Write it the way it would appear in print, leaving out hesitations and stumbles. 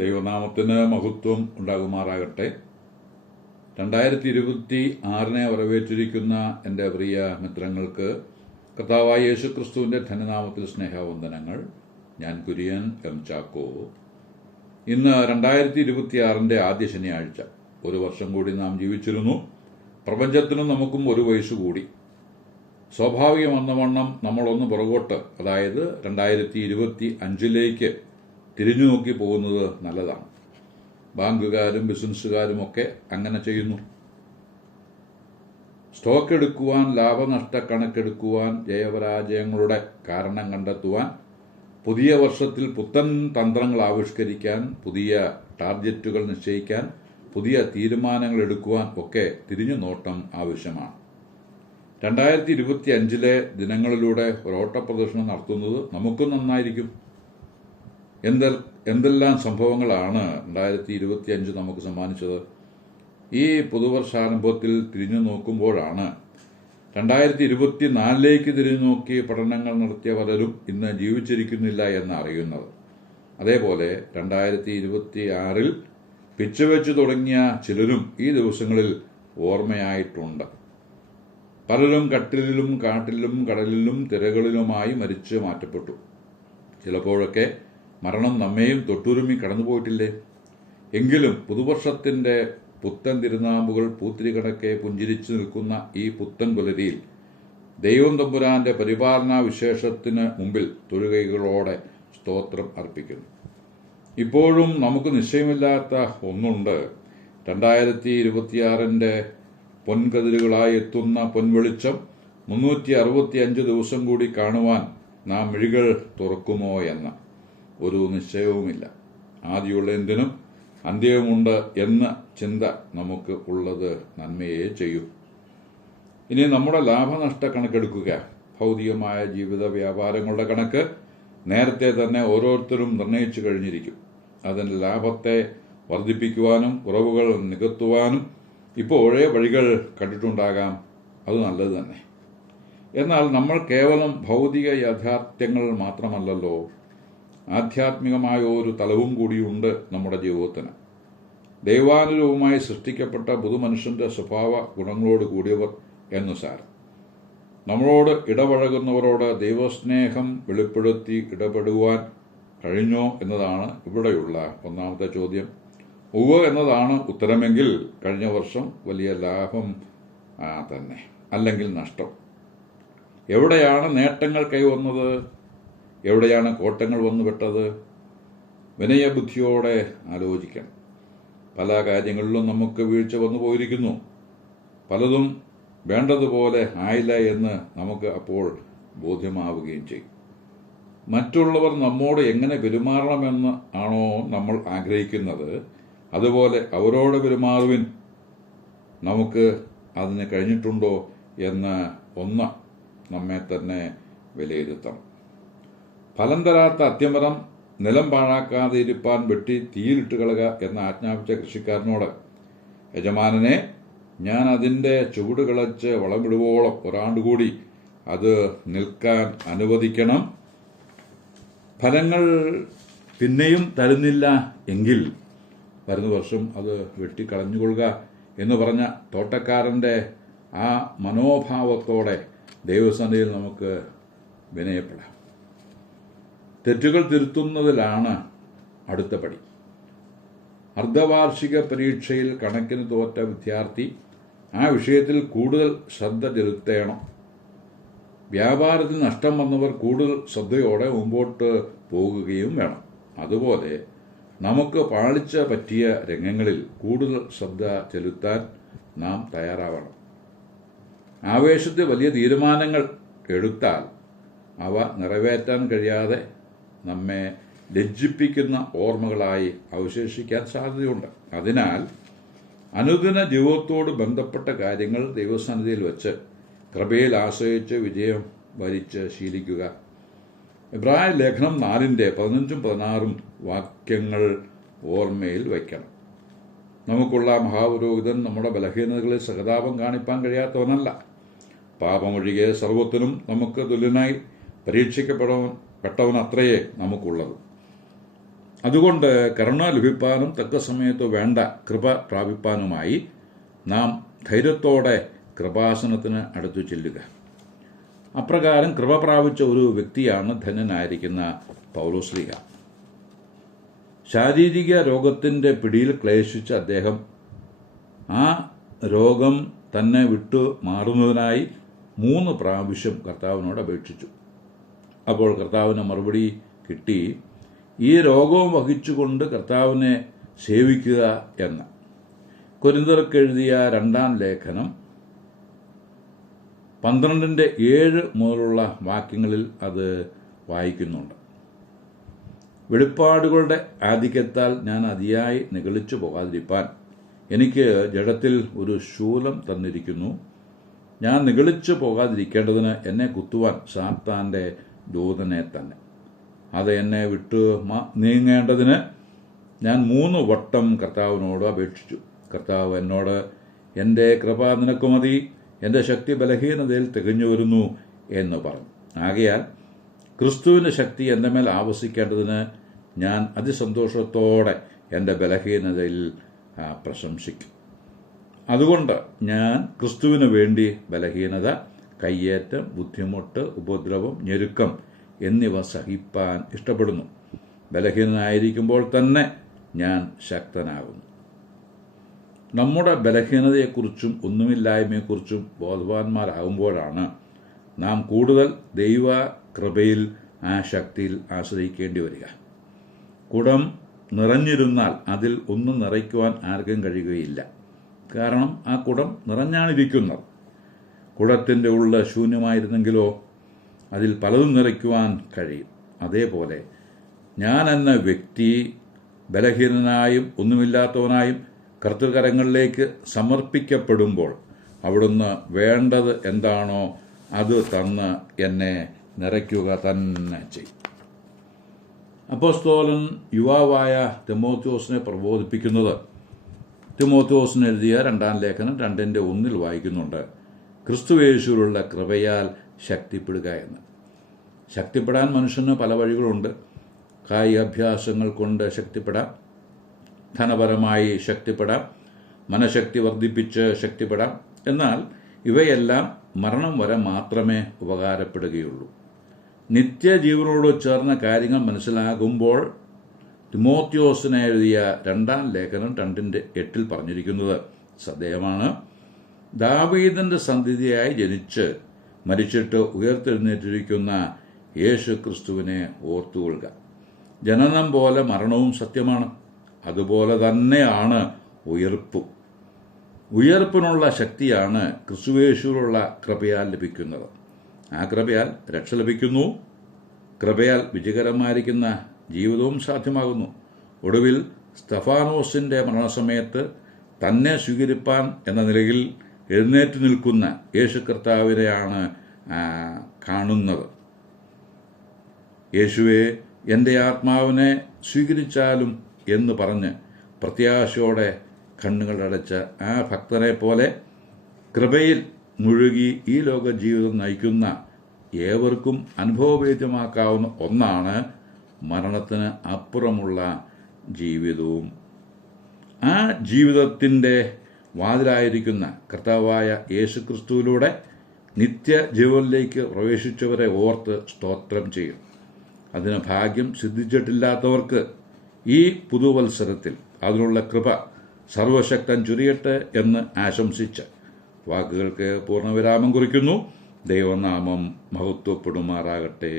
ദൈവനാമത്തിന് മഹത്വം ഉണ്ടാകുമാറാകട്ടെ. 2026 വരവേറ്റിരിക്കുന്ന എൻ്റെ പ്രിയ മിത്രങ്ങൾക്ക് കർത്താവായ യേശുക്രിസ്തുവിൻ്റെ ധന്യനാമത്തിൽ സ്നേഹവന്ദനങ്ങൾ. ഞാൻ കുര്യൻ എം ചാക്കോ. ഇന്ന് 2026 ആദ്യ ശനിയാഴ്ച. ഒരു വർഷം കൂടി നാം ജീവിച്ചിരുന്നു. പ്രപഞ്ചത്തിനും നമുക്കും ഒരു വയസ്സ് കൂടി. സ്വാഭാവികമെന്നവണ്ണം നമ്മളൊന്ന് പുറകോട്ട്, അതായത് 2025 തിരിഞ്ഞു നോക്കി പോകുന്നത് നല്ലതാണ്. ബാങ്കുകാരും ബിസിനസ്സുകാരുമൊക്കെ അങ്ങനെ ചെയ്യുന്നു. സ്റ്റോക്ക് എടുക്കുവാൻ, ലാഭനഷ്ട കണക്കെടുക്കുവാൻ, ജയപരാജയങ്ങളുടെ കാരണം കണ്ടെത്തുവാൻ, പുതിയ വർഷത്തിൽ പുത്തൻ തന്ത്രങ്ങൾ ആവിഷ്കരിക്കാൻ, പുതിയ ടാർഗറ്റുകൾ നിശ്ചയിക്കാൻ, പുതിയ തീരുമാനങ്ങൾ എടുക്കുവാൻ ഒക്കെ തിരിഞ്ഞു നോട്ടം ആവശ്യമാണ്. 2025 ദിനങ്ങളിലൂടെ ഒരോട്ടപ്രദർശനം നടത്തുന്നത് നമുക്കും നന്നായിരിക്കും. എന്തെല്ലാം സംഭവങ്ങളാണ് 2025 നമുക്ക് സമ്മാനിച്ചത്. ഈ പുതുവർഷാരംഭത്തിൽ തിരിഞ്ഞു നോക്കുമ്പോഴാണ് 2024 തിരിഞ്ഞു നോക്കി പഠനങ്ങൾ നടത്തിയ പലരും ഇന്ന് ജീവിച്ചിരിക്കുന്നില്ല എന്ന് അറിയുന്നത്. അതേപോലെ 2026 പിച്ചവെച്ച് തുടങ്ങിയ ചിലരും ഈ ദിവസങ്ങളിൽ ഓർമ്മയായിട്ടുണ്ട്. പലരും കട്ടിലിലും കാട്ടിലും കടലിലും തിരകളിലുമായി മരിച്ച് മാറ്റപ്പെട്ടു. ചിലപ്പോഴൊക്കെ മരണം നമ്മെയും തൊട്ടുരുമ്മി കടന്നുപോയിട്ടില്ലേ? എങ്കിലും പുതുവർഷത്തിന്റെ പുത്തൻ തിരുനാമ്പുകൾ പൂത്തിരി കണക്കെ പുഞ്ചിരിച്ചു നിൽക്കുന്ന ഈ പുത്തൻ പുലരിയിൽ ദൈവം തമ്പുരാന്റെ പരിപാലനാ വിശേഷത്തിന് മുമ്പിൽ തൊഴുകൈകളോടെ സ്തോത്രം അർപ്പിക്കുന്നു. ഇപ്പോഴും നമുക്ക് നിശ്ചയമില്ലാത്ത ഒന്നുണ്ട്. 2026 പൊൻകതിരുകളായി എത്തുന്ന പൊൻവെളിച്ചം 365 ദിവസം കൂടി കാണുവാൻ നാം മിഴികൾ തുറക്കുമോ എന്ന ഒരു നിശ്ചയവുമില്ല. ആദിയുള്ള എന്തിനും അന്ത്യവുമുണ്ട് എന്ന ചിന്ത നമുക്ക് ഉള്ളത് നന്മയെ ചെയ്യൂ. ഇനി നമ്മുടെ ലാഭനഷ്ട കണക്കെടുക്കുക. ഭൗതികമായ ജീവിത വ്യാപാരങ്ങളുടെ കണക്ക് നേരത്തെ തന്നെ ഓരോരുത്തരും നിർണയിച്ചു കഴിഞ്ഞിരിക്കും. അതിൻ്റെ ലാഭത്തെ വർദ്ധിപ്പിക്കുവാനും കുറവുകൾ നികത്തുവാനും ഇപ്പോഴേ വഴികൾ കണ്ടിട്ടുണ്ടാകാം. അത് നല്ലത് തന്നെ. എന്നാൽ നമ്മൾ കേവലം ഭൗതിക യാഥാർത്ഥ്യങ്ങൾ മാത്രമല്ലല്ലോ, ആധ്യാത്മികമായ ഒരു തലവും കൂടിയുണ്ട് നമ്മുടെ ജീവിതത്തിന്. ദൈവാനുരൂപമായി സൃഷ്ടിക്കപ്പെട്ട പുതുമനുഷ്യന്റെ സ്വഭാവ ഗുണങ്ങളോട് കൂടിയവർ എന്നു സാരം. നമ്മളോട് ഇടപഴകുന്നവരോട് ദൈവസ്നേഹം വെളിപ്പെടുത്തി ഇടപെടുവാൻ കഴിഞ്ഞോ എന്നതാണ് ഇവിടെയുള്ള ഒന്നാമത്തെ ചോദ്യം. ഉവ്വ് എന്നതാണ് ഉത്തരമെങ്കിൽ കഴിഞ്ഞ വർഷം വലിയ ലാഭം തന്നെ, അല്ലെങ്കിൽ നഷ്ടം. എവിടെയാണ് നേട്ടങ്ങൾ കൈവന്നത്? എവിടെയാണ് കോട്ടങ്ങൾ വന്നുപെട്ടത്? വിനയബുദ്ധിയോടെ ആലോചിക്കണം. പല കാര്യങ്ങളിലും നമുക്ക് വീഴ്ച വന്നു പോയിരിക്കുന്നു. പലതും വേണ്ടതുപോലെ ആയില്ല എന്ന് നമുക്ക് അപ്പോൾ ബോധ്യമാവുകയും ചെയ്യും. മറ്റുള്ളവർ നമ്മോട് എങ്ങനെ പെരുമാറണമെന്ന് ആണോ നമ്മൾ ആഗ്രഹിക്കുന്നത്, അതുപോലെ അവരോട് പെരുമാറുവിൻ. നമുക്ക് അതിന് കഴിഞ്ഞിട്ടുണ്ടോ എന്ന് ഒന്ന് നമ്മെ തന്നെ വിലയിരുത്തണം. ഫലം തരാത്ത അത്യമരം നിലം പാഴാക്കാതെ ഇരിപ്പാൻ വെട്ടി തീയിലിട്ട് കളക എന്ന് ആജ്ഞാപിച്ച കൃഷിക്കാരനോട്, യജമാനനെ, ഞാൻ അതിൻ്റെ ചുവട് കിളച്ച് വളമിടുവോളം ഒരാണ്ടുകൂടി അത് നിൽക്കാൻ അനുവദിക്കണം. ഫലങ്ങൾ പിന്നെയും തരുന്നില്ല എങ്കിൽ വരുന്ന വർഷം അത് വെട്ടിക്കളഞ്ഞുകൊള്ളുക എന്ന് പറഞ്ഞ തോട്ടക്കാരൻ്റെ ആ മനോഭാവത്തോടെ ദൈവസന്നിധിയിൽ നമുക്ക് വിനയപ്പെടാം. തെറ്റുകൾ തിരുത്തുന്നതിലാണ് അടുത്ത പടി. അർദ്ധവാർഷിക പരീക്ഷയിൽ കണക്കിന് തോറ്റ വിദ്യാർത്ഥി ആ വിഷയത്തിൽ കൂടുതൽ ശ്രദ്ധ ചെലുത്തണം. വ്യാപാരത്തിൽ നഷ്ടം വന്നവർ കൂടുതൽ ശ്രദ്ധയോടെ മുമ്പോട്ട് പോകുകയും വേണം. അതുപോലെ നമുക്ക് പാളിച്ച പറ്റിയ രംഗങ്ങളിൽ കൂടുതൽ ശ്രദ്ധ ചെലുത്താൻ നാം തയ്യാറാവണം. ആവേശത്തിൽ വലിയ തീരുമാനങ്ങൾ എടുത്താൽ അവ നിറവേറ്റാൻ കഴിയാതെ നമ്മെ ലജ്ജിപ്പിക്കുന്ന ഓർമ്മകളായി അവശേഷിക്കാൻ സാധ്യതയുണ്ട്. അതിനാൽ അനുദിന ജീവിതത്തോട് ബന്ധപ്പെട്ട കാര്യങ്ങൾ ദൈവസന്നിധിയിൽ വച്ച് കൃപയിൽ ആശ്രയിച്ച് വിജയം വരിച്ച് ശീലിക്കുക. എബ്രായ ലേഖനം 4:15-16 വാക്യങ്ങൾ ഓർമ്മയിൽ വയ്ക്കണം. നമുക്കുള്ള മഹാപുരോഹിതൻ നമ്മുടെ ബലഹീനതകളിൽ സഹതാപം കാണിപ്പാൻ കഴിയാത്തവനല്ല. പാപമൊഴികെ സർവ്വത്തിനും നമുക്ക് തുല്യനായി പരീക്ഷിക്കപ്പെട്ടവൻ അത്രയേ നമുക്കുള്ളത്. അതുകൊണ്ട് കരുണ ലഭിപ്പാനും തക്ക സമയത്ത് വേണ്ട കൃപ പ്രാപിപ്പാനുമായി നാം ധൈര്യത്തോടെ കൃപാസനത്തിന് അടുത്തു ചെല്ലുക. അപ്രകാരം കൃപ പ്രാപിച്ച ഒരു വ്യക്തിയാണ് ധന്യനായിരിക്കുന്ന പൗലോസ്ലീഹ. ശാരീരിക രോഗത്തിൻ്റെ പിടിയിൽ ക്ലേശിച്ച അദ്ദേഹം ആ രോഗം തന്നെ വിട്ടു മാറുന്നതിനായി 3 പ്രാവശ്യം കർത്താവിനോട് അപേക്ഷിച്ചു. അപ്പോൾ കർത്താവിന് മറുപടി കിട്ടി, ഈ രോഗവും വഹിച്ചുകൊണ്ട് കർത്താവിനെ സേവിക്കുക എന്ന്. കൊരിന്ത്യർക്ക് എഴുതിയ 2-ാം ലേഖനം 12:7 മുതലുള്ള വാക്യങ്ങളിൽ അത് വായിക്കുന്നുണ്ട്. വെളിപ്പാടുകളുടെ ആധിക്യത്താൽ ഞാൻ അതിയായി നിഗളിച്ചു പോകാതിരിപ്പാൻ എനിക്ക് ജഡത്തിൽ ഒരു ശൂലം തന്നിരിക്കുന്നു. ഞാൻ നിഗളിച്ചു പോകാതിരിക്കേണ്ടതിന് എന്നെ കുത്തുവാൻ സാത്താൻ്റെ ദൂതനെ തന്നെ. അത് എന്നെ വിട്ടു നീങ്ങേണ്ടതിന് ഞാൻ 3 വട്ടം കർത്താവിനോട് അപേക്ഷിച്ചു. കർത്താവ് എന്നോട്, എൻ്റെ കൃപ നിനക്ക് മതി, എൻ്റെ ശക്തി ബലഹീനതയിൽ തികഞ്ഞു വരുന്നു എന്ന് പറഞ്ഞു. ആകയാൽ ക്രിസ്തുവിൻ്റെ ശക്തി എൻ്റെ മേൽ ആവസിക്കേണ്ടതിന് ഞാൻ അതിസന്തോഷത്തോടെ എൻ്റെ ബലഹീനതയിൽ പ്രശംസിക്കും. അതുകൊണ്ട് ഞാൻ ക്രിസ്തുവിന് വേണ്ടി ബലഹീനത, കയ്യേറ്റം, ബുദ്ധിമുട്ട്, ഉപദ്രവം, ഞെരുക്കം എന്നിവ സഹിപ്പാൻ ഇഷ്ടപ്പെടുന്നു. ബലഹീനനായിരിക്കുമ്പോൾ തന്നെ ഞാൻ ശക്തനാകുന്നു. നമ്മുടെ ബലഹീനതയെക്കുറിച്ചും ഒന്നുമില്ലായ്മയെക്കുറിച്ചും ബോധവാന്മാരാകുമ്പോഴാണ് നാം കൂടുതൽ ദൈവ കൃപയിൽ ആ ശക്തിയിൽ ആശ്രയിക്കേണ്ടി വരിക. കുടം നിറഞ്ഞിരുന്നാൽ അതിൽ ഒന്നും നിറയ്ക്കുവാൻ ആർക്കും കഴിയുകയില്ല. കാരണം ആ കുടം നിറഞ്ഞാണിരിക്കുന്നത്. കുടത്തിൻ്റെ ഉള്ള ശൂന്യമായിരുന്നെങ്കിലോ അതിൽ പലതും നിറയ്ക്കുവാൻ കഴിയും. അതേപോലെ ഞാൻ എന്ന വ്യക്തി ബലഹീനനായും ഒന്നുമില്ലാത്തവനായും കർത്തൃകരങ്ങളിലേക്ക് സമർപ്പിക്കപ്പെടുമ്പോൾ അവിടുന്ന് വേണ്ടത് എന്താണോ അത് തന്ന് എന്നെ നിറയ്ക്കുക തന്നെ ചെയ്യും. അപ്പോസ്തലൻ യുവാവായ തിമോത്തിയോസിനെ പ്രബോധിപ്പിക്കുന്നത് തിമോത്തിയോസിന് എഴുതിയ 2-ാം ലേഖനം 2:1 വായിക്കുന്നുണ്ട്. ക്രിസ്തുയേശുവിലുള്ള കൃപയാൽ ശക്തിപ്പെടുക എന്ന്. ശക്തിപ്പെടാൻ മനുഷ്യന് പല വഴികളുണ്ട്. കായികാഭ്യാസങ്ങൾ കൊണ്ട് ശക്തിപ്പെടാം, ധനപരമായി ശക്തിപ്പെടാം, മനഃശക്തി വർദ്ധിപ്പിച്ച് ശക്തിപ്പെടാം. എന്നാൽ ഇവയെല്ലാം മരണം വരെ മാത്രമേ ഉപകാരപ്പെടുകയുള്ളൂ. നിത്യജീവനോട് ചേർന്ന കാര്യങ്ങൾ മനസ്സിലാകുമ്പോൾ തിമോത്തിയോസിനെ എഴുതിയ 2-ാം ലേഖനം 2:8 പറഞ്ഞിരിക്കുന്നത് ശ്രദ്ധേയമാണ്. ദാവീദിന്റെ സന്തതിയായി ജനിച്ച് മരിച്ചിട്ട് ഉയർത്തെഴുന്നേറ്റിരിക്കുന്ന യേശു ക്രിസ്തുവിനെ ഓർത്തുകൊള്ളുക. ജനനം പോലെ മരണവും സത്യമാണ്, അതുപോലെ തന്നെയാണ് ഉയർപ്പും. ഉയർപ്പിനുള്ള ശക്തിയാണ് ക്രിസ്തുയേശുവിലുള്ള കൃപയാൽ ലഭിക്കുന്നത്. ആ കൃപയാൽ രക്ഷ ലഭിക്കുന്നു. കൃപയാൽ വിജയകരമായിരിക്കുന്ന ജീവിതവും സാധ്യമാകുന്നു. ഒടുവിൽ സ്തഫാനോസിൻ്റെ മരണസമയത്ത് തന്നെ സ്വീകരിപ്പാൻ എന്ന നിലയിൽ എഴുന്നേറ്റ് നിൽക്കുന്ന യേശു കർത്താവിനെയാണ് കാണുന്നത്. യേശുവെ, എൻ്റെ ആത്മാവിനെ സ്വീകരിച്ചാലും എന്ന് പറഞ്ഞ് പ്രത്യാശയോടെ കണ്ണുകളടച്ച ആ ഭക്തനെ പോലെ കൃപയിൽ മുഴുകി ഈ ലോക ജീവിതം നയിക്കുന്ന ഏവർക്കും അനുഭവവേദ്യമാക്കാവുന്ന ഒന്നാണ് മരണത്തിന് അപ്പുറമുള്ള ജീവിതവും. ആ ജീവിതത്തിൻ്റെ വാതിലായിരിക്കുന്ന കർത്താവായ യേശുക്രിസ്തുവിലൂടെ നിത്യജീവനിലേക്ക് പ്രവേശിച്ചവരെ ഓർത്ത് സ്തോത്രം ചെയ്യും. അതിന് ഭാഗ്യം സിദ്ധിച്ചിട്ടില്ലാത്തവർക്ക് ഈ പുതുവത്സരത്തിൽ അതിനുള്ള കൃപ സർവശക്തൻ ചൊരിയട്ടെ എന്ന് ആശംസിച്ച് വാക്കുകൾക്ക് പൂർണ്ണവിരാമം കുറിക്കുന്നു. ദൈവനാമം മഹത്വപ്പെടുമാറാകട്ടെ.